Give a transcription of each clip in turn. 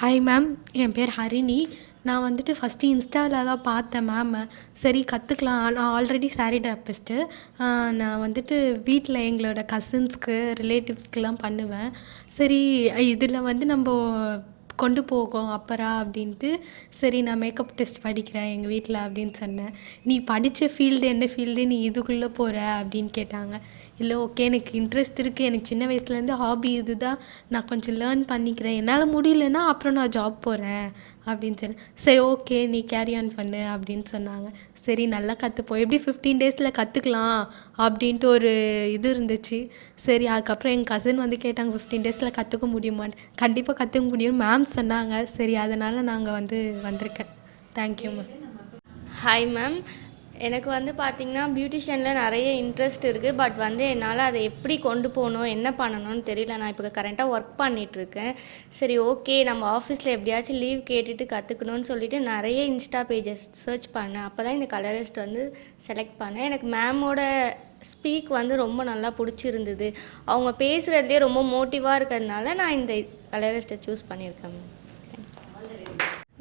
Hi ma'am. என் பேர் ஹரிணி. நான் வந்துட்டு ஃபஸ்ட்டு இன்ஸ்டாவில் தான் பார்த்தேன் மேம. சரி கற்றுக்கலாம். நான் ஆல்ரெடி சாரீ தெரபிஸ்ட்டு. நான் வந்துட்டு வீட்டில் எங்களோட கசின்ஸ்க்கு, ரிலேட்டிவ்ஸ்க்குலாம் பண்ணுவேன். சரி இதில் வந்து நம்ப கொண்டு போகும் அப்பறா அப்படின்ட்டு, சரி நான் மேக்கப் டெஸ்ட் படிக்கிறேன் எங்கள் வீட்டில் அப்படின்னு சொன்னேன். நீ படித்த ஃபீல்டு என்ன ஃபீல்டு? நீ இதுக்குள்ளே போகிற அப்படின்னு கேட்டாங்க. இல்லை ஓகே எனக்கு இன்ட்ரெஸ்ட் இருக்குது. எனக்கு சின்ன வயசுலேருந்து ஹாபி இதுதான். நான் கொஞ்சம் லேர்ன் பண்ணிக்கிறேன். என்னால் முடியலன்னா அப்புறம் நான் ஜாப் போகிறேன் அப்படின்னு சொன்னேன். சரி ஓகே நீ கேரி ஆன் பண்ணு அப்படின்னு சொன்னாங்க. சரி நல்லா கற்றுப்போம். எப்படி 15 டேஸில் கற்றுக்கலாம் அப்படின்ட்டு ஒரு இது இருந்துச்சு. சரி அதுக்கப்புறம் எங்கள் கசின் வந்து கேட்டாங்க 15 டேஸில் கற்றுக்க முடியுமான்னு. கண்டிப்பாக கற்றுக்க முடியும்னு மேம் சொன்னாங்க. சரி அதனால் நாங்கள் வந்திருக்கேன். Thank you ma'am. Hi ma'am. எனக்கு வந்து பார்த்திங்கன்னா பியூட்டிஷியனில் நிறைய இன்ட்ரெஸ்ட் இருக்குது. பட் வந்து என்னால் அதை எப்படி கொண்டு போகணும், என்ன பண்ணணும்னு தெரியல. நான் இப்போ கரண்ட்டாக ஒர்க் பண்ணிகிட்ருக்கேன். சரி ஓகே நம்ம ஆஃபீஸில் எப்படியாச்சும் லீவ் கேட்டுட்டு கற்றுக்கணும்னு சொல்லிட்டு நிறைய இன்ஸ்டா பேஜஸ் சர்ச் பண்ணேன். அப்போ தான் இந்த கலரிஸ்ட் வந்து செலக்ட் பண்ணேன். எனக்கு மேமோட ஸ்பீக் வந்து ரொம்ப நல்லா பிடிச்சிருந்தது. அவங்க பேசுகிறதுலேயே ரொம்ப மோட்டிவாக இருக்கிறதுனால நான் இந்த கலரிஸ்ட்டை சூஸ் பண்ணியிருக்கேன் மேம்.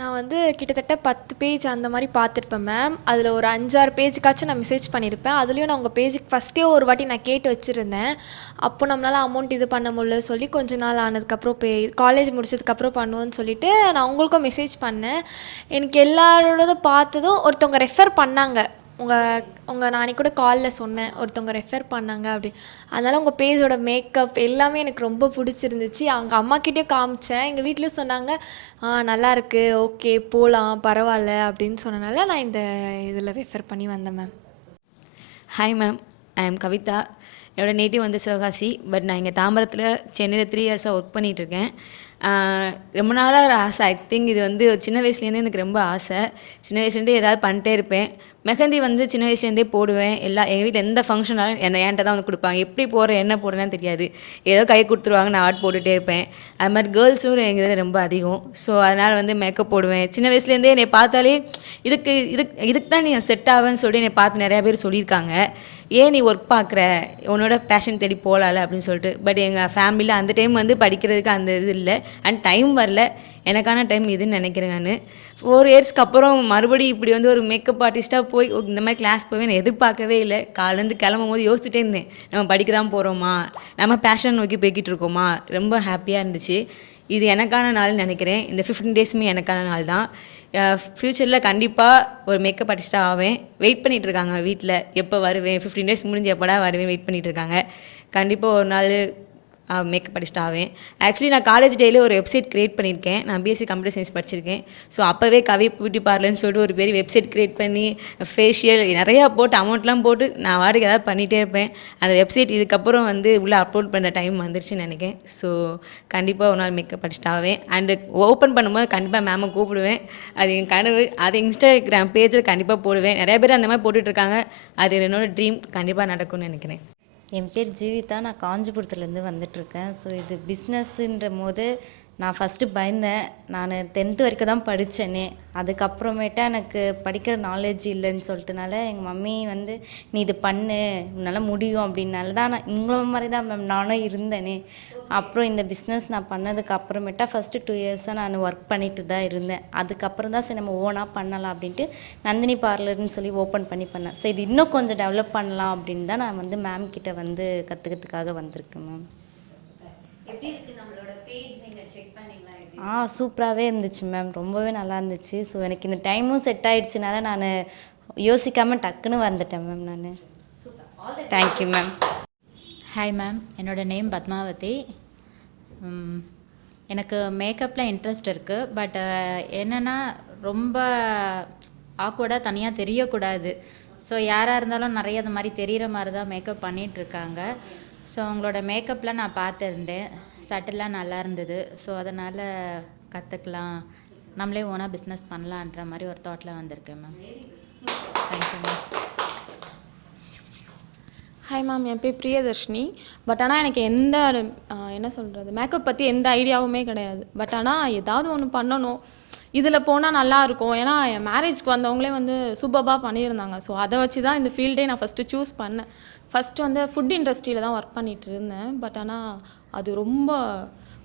நான் வந்து கிட்டத்தட்ட 10 பேஜ் அந்த மாதிரி பார்த்துருப்பேன் மேம். அதில் ஒரு 5-6 பேஜுக்காச்சும் நான் மெசேஜ் பண்ணியிருப்பேன். அதுலேயும் நான் உங்கள் பேஜுக்கு ஃபஸ்ட்டே ஒரு வாட்டி நான் கேட்டு வச்சுருந்தேன். அப்போ நம்மளால் அமௌண்ட் இது பண்ண முடியல சொல்லி கொஞ்ச நாள் ஆனதுக்கப்புறம் காலேஜ் முடிச்சதுக்கப்புறம் பண்ணுவோன்னு சொல்லிவிட்டு நான் உங்களுக்கும் மெசேஜ் பண்ணேன். எனக்கு எல்லாரோடதும் பார்த்ததும் ஒருத்தவங்க ரெஃபர் பண்ணாங்க. நான் அன்றைக்கி கூட காலில் சொன்னேன், ஒருத்தவங்க ரெஃபர் பண்ணாங்க அப்படி. அதனால் உங்கள் பேஜோட மேக்கப் எல்லாமே எனக்கு ரொம்ப பிடிச்சிருந்துச்சு. அவங்க அம்மாக்கிட்டே காமிச்சேன். எங்கள் வீட்லேயும் சொன்னாங்க நல்லாயிருக்கு, ஓகே போகலாம் பரவாயில்ல அப்படின்னு சொன்னனால நான் இந்த இதில் ரெஃபர் பண்ணி வந்தேன் ma'am. Hi ma'am, I am Kavitha. என்னோடய நேட்டிவ் வந்து சிவகாசி. பட் நான் இங்கே தாம்பரத்தில் சென்னையில் 3 இயர்ஸாக ஒர்க் பண்ணிகிட்ருக்கேன். ரொம்ப நாளாக ஒரு ஆசை. ஐ திங்க் இது வந்து சின்ன வயசுலேருந்தே எனக்கு ரொம்ப ஆசை. சின்ன வயசுலேருந்தே ஏதாவது பண்ணிட்டே இருப்பேன். மெஹந்தி வந்து சின்ன வயசுலேருந்தே போடுவேன். எங்கள் வீட்டில் எந்த ஃபங்க்ஷனாலும் என்கிட்ட தான் வந்து கொடுப்பாங்க. எப்படி போடுறேன் என்ன போடுறேன்னு தெரியாது. ஏதோ கை கொடுத்துருவாங்க, நான் ஆர்ட் போட்டுகிட்டே இருப்பேன். அது மாதிரி கேர்ள்ஸும் எங்கள் இதில் ரொம்ப அதிகம். ஸோ அதனால் வந்து மேக்கப் போடுவேன். சின்ன வயசுலேருந்தே என்னை பார்த்தாலே இதுக்கு தான் நீ செட் ஆவேன்னு சொல்லி என்னை பார்த்து நிறையா பேர் சொல்லியிருக்காங்க. ஏன் நீ ஒர்க் பார்க்குற, உன்னோட பேஷன் தேடி போகலால அப்படின்னு சொல்லிட்டு. பட் எங்கள் ஃபேமிலியில் அந்த டைம் வந்து படிக்கிறதுக்கு அந்த இது இல்லை, அண்ட் டைம் வரல. எனக்கான டைம் இதுன்னு நினைக்கிறேன். நான் 4 இயர்ஸ்க்கு அப்புறம் மறுபடியும் இப்படி வந்து ஒரு மேக்கப் ஆர்டிஸ்ட்டாக போய் இந்த மாதிரி கிளாஸ் போய் நான் எதிர்பார்க்கவே இல்லை. காலேருந்து கிளம்பும் போது யோசிச்சுட்டே இருந்தேன், நம்ம படிக்க தான் போகிறோமா, நம்ம பேஷன் நோக்கி போய்கிட்டு இருக்கோமா. ரொம்ப ஹாப்பியாக இருந்துச்சு. இது எனக்கான நாள்னு நினைக்கிறேன். இந்த 15 டேஸுமே எனக்கான நாள் தான். ஃப்யூச்சரில் கண்டிப்பாக ஒரு மேக்கப் ஆர்டிஸ்ட்டாக ஆவேன். வெயிட் பண்ணிகிட்ருக்காங்க வீட்டில், எப்போ வருவேன், 15 டேஸ் முடிஞ்சு எப்படா வருவேன் வெயிட் பண்ணிகிட்ருக்காங்க. கண்டிப்பாக ஒரு நாள் மேக்கப் ஆர்டிஸ்ட் ஆவேன். ஆக்சுவலி நான் காலேஜ் டேயில் ஒரு வெப்சைட் க்ரியேட் பண்ணியிருக்கேன். நான் பிஎஸ்சி கம்ப்யூட்டர் சயின்ஸ் படிச்சிருக்கேன். ஸோ அப்போவே கவி பியூட்டி பார்லர்னு சொல்லிட்டு ஒரு பெரிய வெப்சைட் க்ரியேட் பண்ணி ஃபேஷியல் நிறையா போட்டு அமௌண்ட்லாம் போட்டு நான் வாடகை ஏதாவது பண்ணிகிட்டே இருப்பேன். அந்த வெப்சைட் இதுக்கப்புறம் வந்து உள்ளே அப்லோட் பண்ணுற டைம் வந்துருச்சுன்னு நினைக்கிறேன். ஸோ கண்டிப்பாக ஒரு நாள் மேக்கப் ஆர்டிஸ்ட் ஆவேன். அண்டு ஓப்பன் பண்ணும்போது கண்டிப்பாக மேமை கூப்பிடுவேன். அது என் கனவு. அது இன்ஸ்டாகிராம் பேஜில் கண்டிப்பாக போடுவேன். நிறைய பேர் அந்த மாதிரி போட்டுட்ருக்காங்க. அது என்னோடய ட்ரீம் கண்டிப்பாக நடக்கும்னு நினைக்கிறேன். என் பேர் ஜீவிதா. நான் காஞ்சிபுரத்துலேருந்து வந்துட்டுருக்கேன். ஸோ இது பிஸ்னஸ்ன்ற போது நான் ஃபஸ்ட்டு பயந்தேன். நான் 10th வரைக்கும் தான் படித்தேனே. அதுக்கப்புறமேட்டா எனக்கு படிக்கிற நாலேஜ் இல்லைன்னு சொல்லிட்டுனால எங்கள் மம்மி வந்து நீ இது பண்ணு, உன்னால் முடியும் அப்படின்னால தான் நான் உங்களை மாதிரி தான் மேம் நானும் இருந்தேனே. அப்புறம் இந்த பிஸ்னஸ் நான் பண்ணதுக்கு அப்புறமேட்டா ஃபஸ்ட்டு 2 இயர்ஸாக நான் ஒர்க் பண்ணிட்டு தான் இருந்தேன். அதுக்கப்புறம் தான் சரி நம்ம ஓனாக பண்ணலாம் அப்படின்ட்டு நந்தினி பார்லர்னு சொல்லி ஓப்பன் பண்ணேன். சரி இது இன்னும் கொஞ்சம் டெவலப் பண்ணலாம் அப்படின்னு தான் நான் வந்து மேம் கிட்ட வந்து கற்றுக்கிறதுக்காக வந்திருக்கேன் மேம். சூப்பராகவே இருந்துச்சு மேம். ரொம்பவே நல்லா இருந்துச்சு. ஸோ எனக்கு இந்த டைமும் செட் ஆகிடுச்சுனால நான் யோசிக்காமல் டக்குன்னு வந்துட்டேன் மேம். நான் தேங்க்யூ மேம். ஹாய் மேம், என்னோடய நேம் பத்மாவதி. எனக்கு மேக்கப்பில் இன்ட்ரெஸ்ட் இருக்குது. பட் என்னென்னா ரொம்ப ஆக்வர்டாக தனியாக தெரியக்கூடாது. ஸோ யாராக இருந்தாலும் நிறைய அந்த மாதிரி தெரிகிற மாதிரி தான் மேக்கப் பண்ணிகிட்ருக்காங்க. ஸோ உங்களோட மேக்கப்பில் நான் பார்த்துருந்தேன், சட்டிலாக நல்லா இருந்தது. ஸோ அதனால் கற்றுக்கலாம், நம்மளே ஓனாக பிஸ்னஸ் பண்ணலான்ற மாதிரி ஒரு தாட்டில் வந்திருக்கேன் ma'am. Thank you ma'am. Hi ma'am, என் பேர் பிரியதர்ஷினி. பட் ஆனால் எனக்கு எந்த என்ன சொல்கிறது, மேக்கப் பற்றி எந்த ஐடியாவுமே கிடையாது. பட் ஆனால் ஏதாவது ஒன்று பண்ணணும், இதில் போனால் நல்லாயிருக்கும். ஏன்னா என் மேரேஜ்க்கு வந்தவங்களே வந்து சூப்பராக பண்ணியிருந்தாங்க. ஸோ அதை வச்சு தான் இந்த ஃபீல்டே நான் ஃபஸ்ட்டு சூஸ் பண்ணேன். ஃபஸ்ட்டு வந்து ஃபுட் இண்டஸ்ட்ரியில் தான் ஒர்க் பண்ணிகிட்டு இருந்தேன். பட் ஆனால் அது ரொம்ப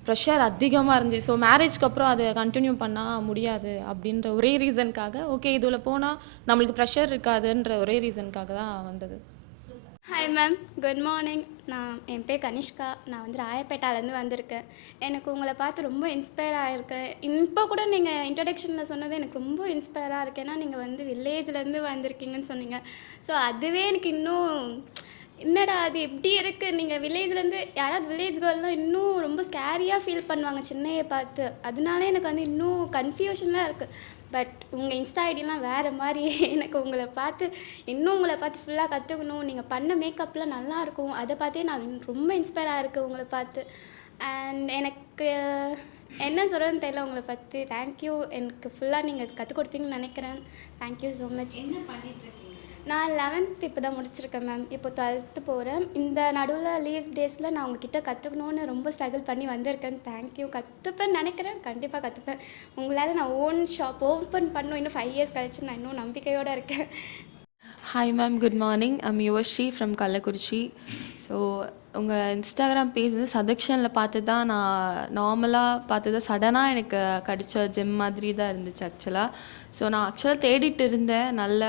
ப்ரெஷர் அதிகமாக இருந்துச்சு. ஸோ மேரேஜ்க்கு அப்புறம் அதை கண்டினியூ பண்ணால் முடியாது அப்படின்ற ஒரே ரீசனுக்காக, ஓகே இதில் போனால் நம்மளுக்கு ப்ரெஷர் இருக்காதுன்ற ஒரே ரீசனுக்காக தான் வந்தது. Hi ma'am, good morning. என் பேர் கனிஷ்கா. நான் வந்து ராயப்பேட்டாலேருந்து வந்திருக்கேன். எனக்கு உங்களை பார்த்து ரொம்ப இன்ஸ்பயர் ஆகிருக்கேன். இப்போ கூட நீங்கள் இன்ட்ரடக்ஷனில் சொன்னது எனக்கு ரொம்ப இன்ஸ்பயராக இருக்கு. ஏன்னா நீங்கள் வந்து வில்லேஜ்லேருந்து வந்திருக்கீங்கன்னு சொன்னீங்க. ஸோ அதுவே எனக்கு இன்னும் என்னடா அது எப்படி இருக்குது, நீங்கள் வில்லேஜ்லேருந்து யாராவது வில்லேஜ் கேர்ள்லாம் இன்னும் ரொம்ப ஸ்கேரியாக ஃபீல் பண்ணுவாங்க சென்னையை பார்த்து. அதனால எனக்கு வந்து இன்னும் கன்ஃபியூஷனாக இருக்குது. பட் உங்கள் இன்ஸ்டா ஐடிலாம் வேறு மாதிரி. எனக்கு உங்களை பார்த்து உங்களை பார்த்து ஃபுல்லாக கற்றுக்கணும். நீங்கள் பண்ண மேக்கப்லாம் நல்லாயிருக்கும். அதை பார்த்தே நான் ரொம்ப இன்ஸ்பயராக இருக்குது உங்களை பார்த்து. அண்ட் எனக்கு என்ன சொல்கிறதுன்னு தெரியல உங்களை பற்றி. தேங்க்யூ. எனக்கு ஃபுல்லாக நீங்கள் கற்றுக் கொடுப்பீங்கன்னு நினைக்கிறேன். Thank you so much. நான் 11th இப்போ தான் முடிச்சிருக்கேன் மேம். இப்போ 12th போகிறேன். இந்த நடுவில் லீவ் டேஸில் நான் உங்ககிட்ட கற்றுக்கணுன்னு ரொம்ப ஸ்ட்ரகிள் பண்ணி வந்திருக்கேன். தேங்க்யூ. கற்றுப்பேன்னு நினைக்கிறேன். கண்டிப்பாக கற்றுப்பேன். உங்களால் நான் ஓன் ஷாப் ஓப்பன் பண்ணணும். இன்னும் 5 years கழிச்சு நான் இன்னும் நம்பிக்கையோடு இருக்கேன். Hi ma'am, good morning. I'm Yuvasri from Kallakurichi. So உங்கள் இன்ஸ்டாகிராம் பேஜ் வந்து சஜெக்ஷனில் பார்த்து தான் நான் நார்மலாக பார்த்தது. சடனாக எனக்கு கிடச்ச ஜெம் மாதிரி தான் இருந்துச்சு ஆக்சுவலாக. ஸோ நான் ஆக்சுவலாக தேடிட்டு இருந்தேன் நல்ல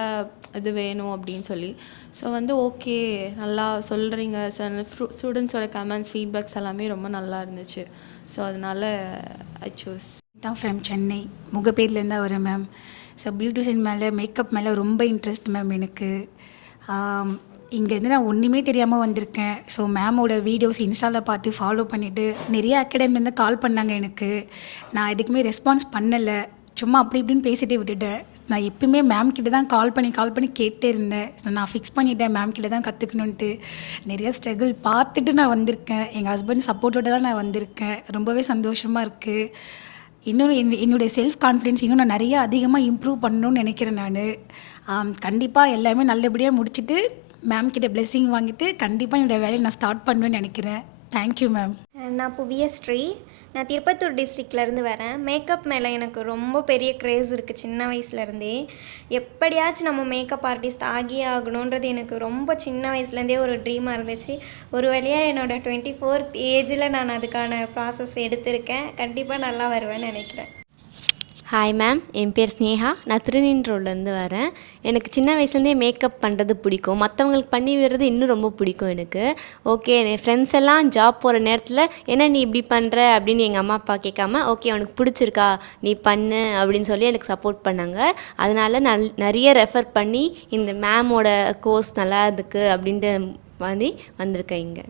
இது வேணும் அப்படின்னு சொல்லி. ஸோ வந்து ஓகே நல்லா சொல்கிறீங்க சார். ஸ்டூடெண்ட்ஸோட கமெண்ட்ஸ் ஃபீட்பேக்ஸ் எல்லாமே ரொம்ப நல்லா இருந்துச்சு. ஸோ அதனால் ஐ சூஸ். தான் ஃப்ரம் சென்னை முகப்பேர்லேருந்து வரேன் மேம். ஸோ பியூட்டிஷியன் மேலே மேக்கப் மேலே ரொம்ப இன்ட்ரெஸ்ட் மேம் எனக்கு. இங்கேருந்து நான் ஒன்றுமே தெரியாமல் வந்திருக்கேன். ஸோ மேமோட வீடியோஸ் இன்ஸ்டாவில் பார்த்து ஃபாலோ பண்ணிவிட்டு நிறைய அகாடமிலேருந்து கால் பண்ணாங்க எனக்கு. நான் எதுக்குமே ரெஸ்பான்ஸ் பண்ணலை. சும்மா அப்படி இப்படின்னு பேசிகிட்டே விட்டுட்டேன். நான் எப்பயுமே மேம் கிட்ட தான் கால் பண்ணி கேட்டே இருந்தேன். ஸோ நான் ஃபிக்ஸ் பண்ணிட்டேன் மேம் கிட்ட தான் கற்றுக்கணுன்ட்டு. நிறைய ஸ்ட்ரகிள் பார்த்துட்டு நான் வந்திருக்கேன். எங்கள் ஹஸ்பண்ட் சப்போர்ட்டோடு தான் நான் வந்திருக்கேன். ரொம்பவே சந்தோஷமாக இருக்குது. இன்னும் என்னுடைய செல்ஃப் கான்ஃபிடென்ஸ் இன்னும் நான் நிறைய அதிகமாக இம்ப்ரூவ் பண்ணணும்னு நினைக்கிறேன் நான். கண்டிப்பாக எல்லாமே நல்லபடியாக முடிச்சுட்டு மேம் கிட்ட பிளெஸிங் வாங்கிட்டு கண்டிப்பாக என்னோடய வேலையை நான் ஸ்டார்ட் பண்ணுவேன்னு நினைக்கிறேன். Thank you ma'am. நான் புவியஸ்ரீ. நான் திருப்பத்தூர் டிஸ்ட்ரிக்ட்லேருந்து வரேன். மேக்கப் மேலே எனக்கு ரொம்ப பெரிய க்ரேஸ் இருக்குது சின்ன வயசுலேருந்தே. எப்படியாச்சும் நம்ம மேக்கப் ஆர்டிஸ்ட் ஆகியே ஆகணுன்றது எனக்கு ரொம்ப சின்ன வயசுலேருந்தே ஒரு ட்ரீமாக இருந்துச்சு. ஒரு வழியாக என்னோடய 24th ஏஜில் நான் அதுக்கான ப்ராசஸ் எடுத்திருக்கேன். கண்டிப்பாக நல்லா வருவேன்னு நினைக்கிறேன். ஹாய் மேம், என் பேர் ஸ்னேகா. நான் திருநின்றூர்லேருந்து வரேன். எனக்கு சின்ன வயசுலேருந்தே மேக்கப் பண்ணுறது பிடிக்கும். மற்றவங்களுக்கு பண்ணி விடுறது இன்னும் ரொம்ப பிடிக்கும் எனக்கு. ஓகே, என் ஃப்ரெண்ட்ஸ் எல்லாம் ஜாப் போகிற நேரத்தில் என்ன நீ இப்படி பண்ணுற அப்படின்னு எங்கள் அம்மா அப்பா கேட்காம, ஓகே உனக்கு பிடிச்சிருக்கா நீ பண்ணு அப்படின்னு சொல்லி எனக்கு சப்போர்ட் பண்ணாங்க. அதனால் நிறைய ரெஃபர் பண்ணி இந்த மேமோட கோர்ஸ் நல்லா இருக்குது அப்படின்ட்டு வந்திருக்கேன் இங்கே.